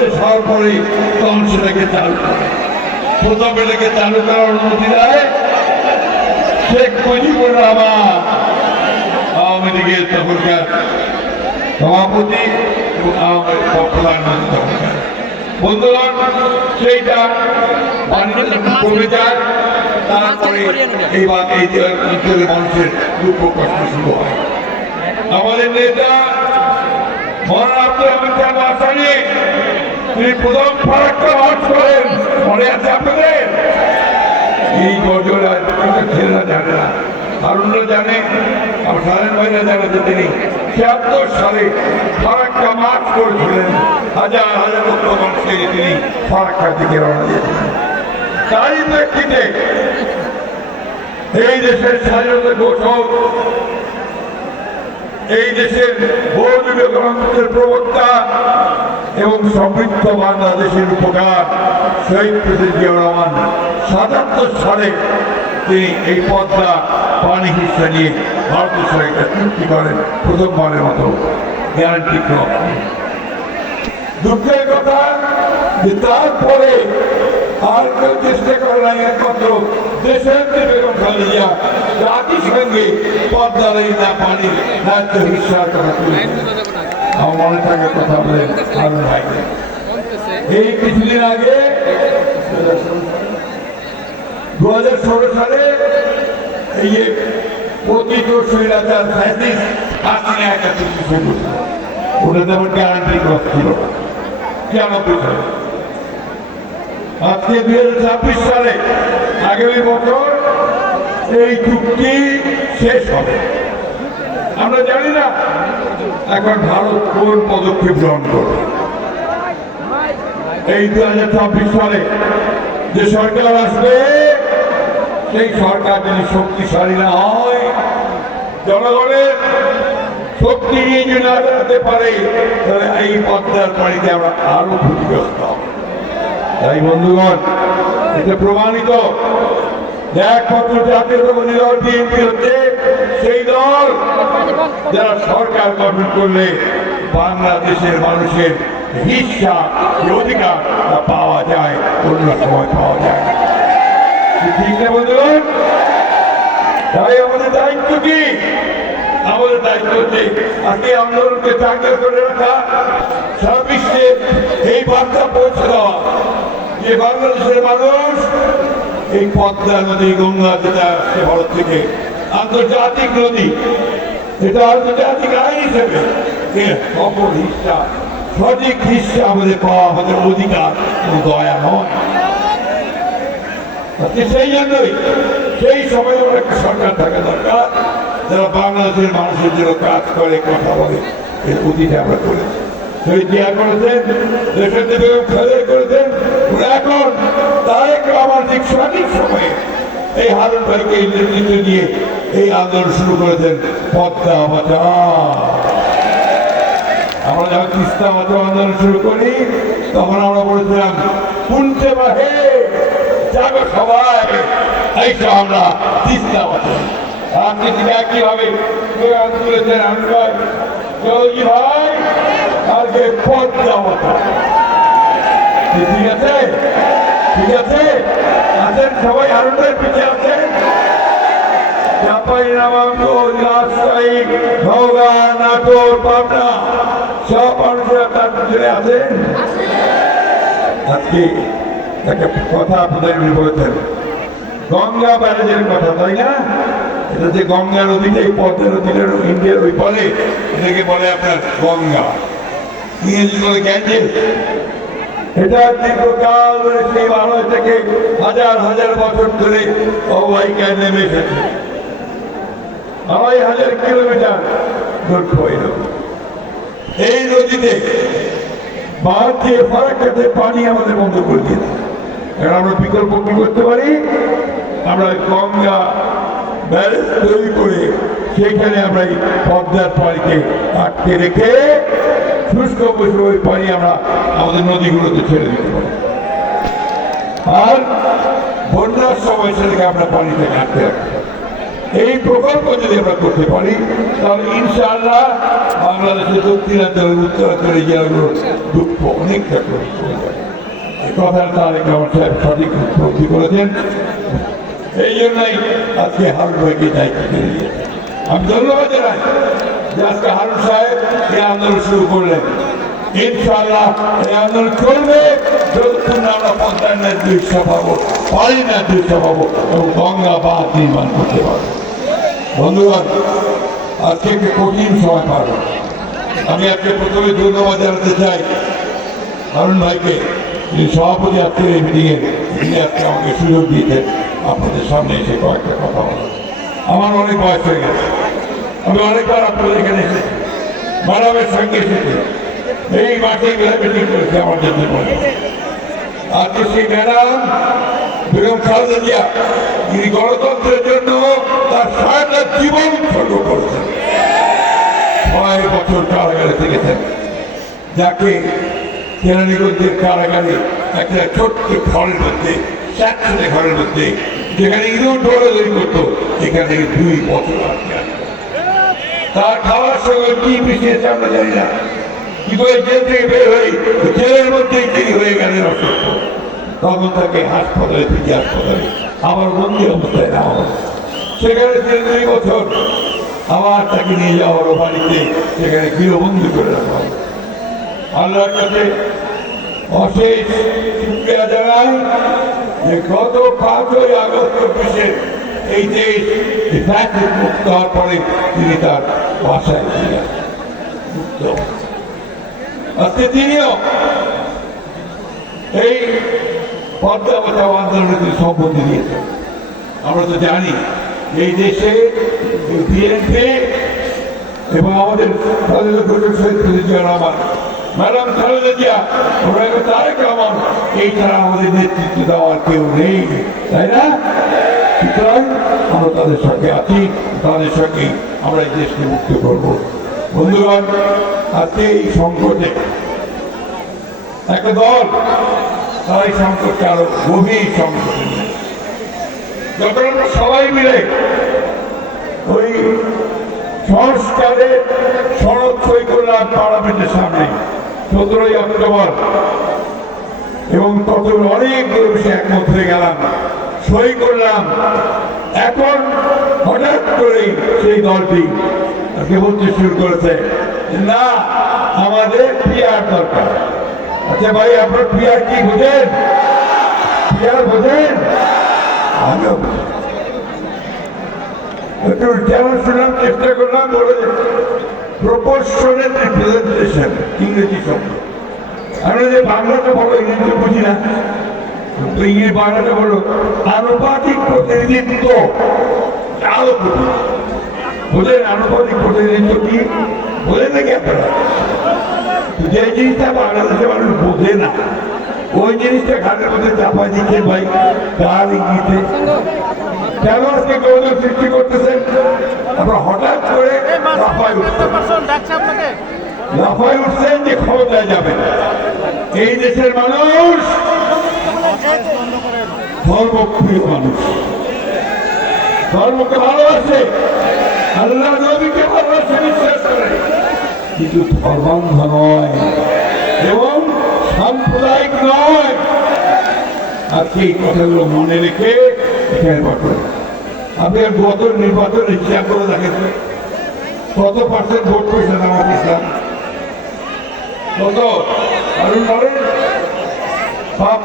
বাংলাদেশ হওয়ার পরে তখন সেটাকে চালু এটাকে চালু করার অনুমতি দেয়। শেখ মুজিবুর রহমান। আওয়ামী লীগের তখনকার সভাপতি এবং আওয়ামী প্রধানমন্ত্রী তখনকার বন্ধুগণ সেইটা কমে যায় তারপরে এই যে মানুষের দুঃখ কষ্ট শুরু হয়। আমাদের নেতা হামিদ আসানি তিনি প্রথম ফারাক্কা মার্চ করেন মনে আছে আপনাদের? এই গজল আর ছেলেরা জানে না। হারুনরা জানে আমার সারেন ভাইরা জানে যে তিনি ছিয়াত্তর সালে ফারাক্কা মার্চ করেছিলেন। হাজার হাজার লক্ষ মানুষকে তিনি ফারাক্কা দিকে রওনা দিয়েছিলেন। তারই প্রেক্ষিতে এই দেশের স্বাধীনতা ঘোষক, এই দেশের বহু বিবেকানন্দের প্রবক্তা এবং সমৃদ্ধ বাংলাদেশের উপকার শহীদ জিয়াউর রহমান সাতাত্তর সালে তিনি এই পদ্মা পানি হিসা নিয়ে ভারতের সঙ্গে একটা চুক্তি করেন প্রথমবারের মতো। গ্যারান্টি ক্রপ দুঃখের কথা, যে তারপরে আর কেউ চেষ্টা করে নাই, একমাত্র দেশের বেগম খালেদা জাতিসংঘে পদ্মার এই না পানির রাজ্য হিসার কথা তুলে আমার কথা বলে এই কিছুদিন আগে দু হাজার ষোলো সালে এই পতিত স্বৈরাচার ফ্যাসিস্ট হাসিনা একটা করছিল। ওটাতে আমার গ্যারান্টি ক্রস ছিল। ছিয়ানব্বই সালে আজকে দুই হাজার ছাব্বিশ সালে আগামী বছর এই চুক্তি শেষ হবে। আমরা জানি না এখন ভারত কোন পদক্ষেপ গ্রহণ করবে? এই দু হাজার ছাব্বিশ সালে যে সরকার আসবে, সেই সরকার যদি শক্তিশালী না হয়, জনগণের শক্তি নিয়ে যদি না দাঁড়াতে পারে, তাহলে এই পদ্মার পানিতে আমরা আরও ক্ষতিগ্রস্ত তাই বন্ধুগণ এটা প্রমাণিত যে একমাত্র জাতীয় দল বিএনপি হচ্ছে সেই দল যারা সরকার গঠন করলে বাংলাদেশের মানুষের হিসা অধিকার পাওয়া যায়, অন্য সময় পাওয়া যায় ঠিক না বন্ধুগণ? তাই আমাদের দায়িত্ব কি? আমাদের দায়িত্ব হচ্ছে আজকে আন্দোলনকে চাঙ্গা করে রাখা, সারা বিশ্বে এই বার্তা পৌঁছে দেওয়া। যে বাংলাদেশের মানুষ এই পদ্মা নদী গঙ্গা যেটা ভারত থেকে আন্তর্জাতিক নদী। এটা আন্তর্জাতিক আইন হিসেবে। সঠিক হিসা আমাদের পাওয়া আমাদের অধিকার। দয়া নয়। সেই জন্যই, সেই সময় আমার একটা সরকার থাকা দরকার, যারা বাংলাদেশের মানুষের জন্য কাজ করে, কথা বলে। এর অতীতে আমরা করেছি। দেশের খালেদা করেছেন। এখন তারেক রহমান ঠিক সঠিক সময়ে এই হারুন ভাইকে নেতৃত্ব দিয়ে এই আন্দোলন শুরু করেছেন পদ্মা আমরা যখন তিস্তা বাঁচাও আন্দোলন শুরু করি, তখন আমরা বলেছিলাম শুনতে বাহে যাবে সবাই। এই তো আমরা তিস্তা বাঁচাও আপনি স্লোগান তুলেছেন আমি ভাই? জলজি ভাই, কালকে পদ্মা ঠিক আছে? ঠিক আছে? আছেন সবাই? হারুনের পিছিয়ে আছেন? চাপাই নবাবগঞ্জ রাজশাহী নওগাঁ নাটোর, পাবনা। সব মানুষেরা তার পিছনে আছেন? আজকে একটা কথা আপনাদের বলেছেন। গঙ্গা ব্যারেজের কথা, তাই না? এটা যে গঙ্গা নদীতে, এই পদ্মা নদীর ইন্ডিয়ার ওই পরে এটাকে বলে আপনার গঙ্গা। ইংরেজি বলে গ্যাঞ্জেল এটা দীর্ঘকাল সেই বাংলা থেকে হাজার হাজার বছর ধরে অববাহিকায় নেমে এসেছে আড়াই হাজার কিলোমিটার দৈর্ঘ্য নদী। এই নদীতে বাদ দিয়ে ফারাক্কাতে পানি আমাদের বন্ধ করে দিয়েছে এখন আমরা বিকল্প কি করতে পারি আমরা গঙ্গা ব্যারেজ তৈরি করে সেখানে আমরা এই পদ্মার পানিকে আটকে রেখে শুষ্ক ওই পানি আমরা আমাদের নদীগুলোতে ছেড়ে দিতে পারি। আর বন্যার সময় সেটাকে আমরা পানিতে রাখতে পারি। এই প্রকল্প যদি আমরা করতে পারি, তাহলে ইনশাআল্লাহ বাংলাদেশের দক্ষিণাঞ্চলের উত্তরাঞ্চলের জেলাগুলো দুঃখ অনেকটা কমে যাবে। এই কথার তারেক রহমান সাহেব সঠিক উপলব্ধি করেছেন। এই জন্যই আজকে হারুন ভাইকে দায়িত্ব দিয়ে আমি ধন্যবাদ জানাই। যে হারুন সাহেব এই আন্দোলন শুরু করলেন। আমরা পাবো পাবো গঙ্গা করতে পারব। বন্ধুগণ, আজকে একটি কঠিন সময় পার হলো। আমি প্রথমে চাই ভাইকে সভাপতি আমাকে সুযোগ দিয়েছেন আপনাদের সামনে এসে কয়েকটা কথা বলা আমার অনেক বয়স হয়ে গেছে। আমি অনেকবার আপনাদের এখানে মানবের সঙ্গে এসেছি। এই মাঠে মিটিং করেছে আমার জন্য। আজকে সেই ম্যাডাম বেগম খালেদা জিয়া তিনি গণতন্ত্রের জন্য তার সারাটা জীবন উৎসর্গ করেছেন। ছয় বছর কারাগারে থেকেছেন। যাকে কেরানীগঞ্জের কারাগারে একটা ছোট্ট ঘরের মধ্যে, স্যাঁতসেঁতে ঘরের মধ্যে, যেখানে ইঁদুর দৌড়াদৌড়ি করতো, এখানে দুই বছর আটকে তার খাওয়ার সঙ্গে কি মিশিয়েছে আমরা জানি না। কিন্তু ওই জেল থেকে বের হয়ে জেলের মধ্যেই তিনি হয়ে গেলেন অসুস্থ। তখন তাকে হাসপাতালে পিজি হাসপাতালে আমার বন্দি অবস্থায় নেওয়া হলো সেখানে তিনি দুই বছর আবার তাকে নিয়ে যাওয়া হলো বাড়িতে সেখানে গৃহবন্দী করে রাখা হলো আল্লাহর কাছে অশেষ শুক্রিয়া জানাই যে গত পাঁচই আগস্ট চব্বিশে এই দেশ এই মুক্ত হওয়ার পরে তিনি তার ফিরে মুক্ত তিনিও এই পদ্মা বাঁচাও আন্দোলনে তিনি সম্পত্তি দিয়েছেন। আমরা তো জানি এই দেশে বিএনপি এবং আমাদের রহমান ম্যাডাম খালেদা জিয়া ওরা তারেক রহমান, এই ছাড়া আমাদের নেতৃত্ব দেওয়ার কেউ নেই, তাই না? সুতরাং আমরা তাদের সঙ্গে আছি, তাদের সঙ্গে আমরা এই দেশকে মুক্ত করব। বন্ধুগণ, আজকে এই সংকটে একটা দল, তারা এই সংকটকে আরও গভীর সংকটে যখন আমরা সবাই মিলে ওই সংস্কারে সনদ সই পার্লামেন্টের সামনে সতেরোই অক্টোবর এবং তত অনেকগুলো বিষয়ে একমত হয়ে গেলাম। সই করলাম। এখন হঠাৎ করে সেই দলটি আজকে বলতে শুরু করেছে না, আমাদের পিয়ার দরকার। আচ্ছা ভাই, আপনার পিয়ার কি বোঝেন? পিয়ার বোঝেন? আমিও। একটু যেমন শুনলাম, চেষ্টা করলাম, বলে প্রপোর্শনের রিপ্রেজেন্টেশন ইংরেজি শব্দ। আমরা যে বাংলাটা বলো ইংরেজি বুঝি না। ইংরেজি বাংলাটা বলো আনুপাতিক প্রতিনিধিত্ব। আরও বোঝেন আনুপাতিক প্রতিনিধিত্ব কি? বোঝেন নাকি আপনারা? যে জিনিসটা বাংলাদেশের মানুষ বোঝে না ওই জিনিসটা ঘাটের মধ্যে চাপা দিচ্ছে ভাই তার ইঙ্গিতে। কেন আজকে গৌরব সৃষ্টি করতেছেন? আপনারা হঠাৎ করে লাফায় লাফায় উঠছেন যে ক্ষমতায় যাবেন। এই দেশের মানুষ ধর্মপ্রিয় মানুষ। ধর্মকে ভালোবাসে, আল্লাহ নবীকে ভালোবাসে, বিশ্বাস করে। কিন্তু ধর্মান্ধ নয়, এবং সাম্প্রদায়িক নয়। আজকে এই কথাগুলো মনে রেখে আপনি গত নির্বাচন হিসাব করে দেখেন। কত পার্সেন্ট ভোট পেয়েছেন আমার ইসলাম কত? কারণ পাঁচ